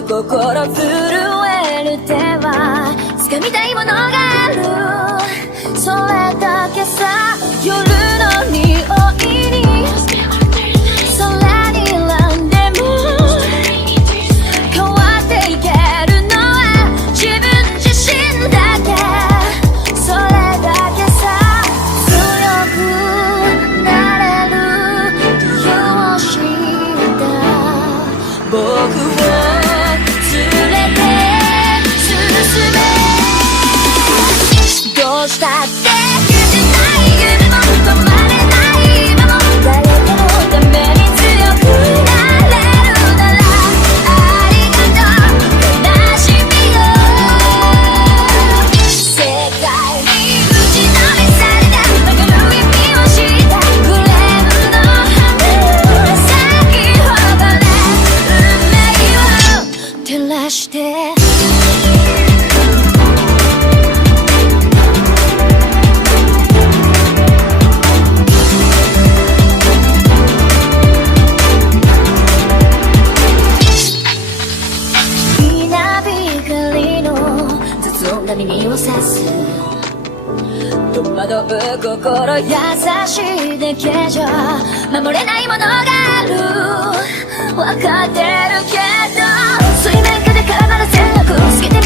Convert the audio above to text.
む心震える手は掴みたいものがある、それだけさ。夜の匂いに空にランでも変わっていけるのは自分自身だけ、それだけさ。強くなれる理由を知った僕を連れて進め、どうしたって揺れない夢も止まれない今も誰かのために強くなれるならありがとう悲しみよ。世界に打ちのめされた曲の意味を知ったグレーの花咲き誇れ運命を照らして。耳をさす戸惑う心優しいだけじゃ守れないものがある、分かってるけど水面下で絡まる戦略過ぎて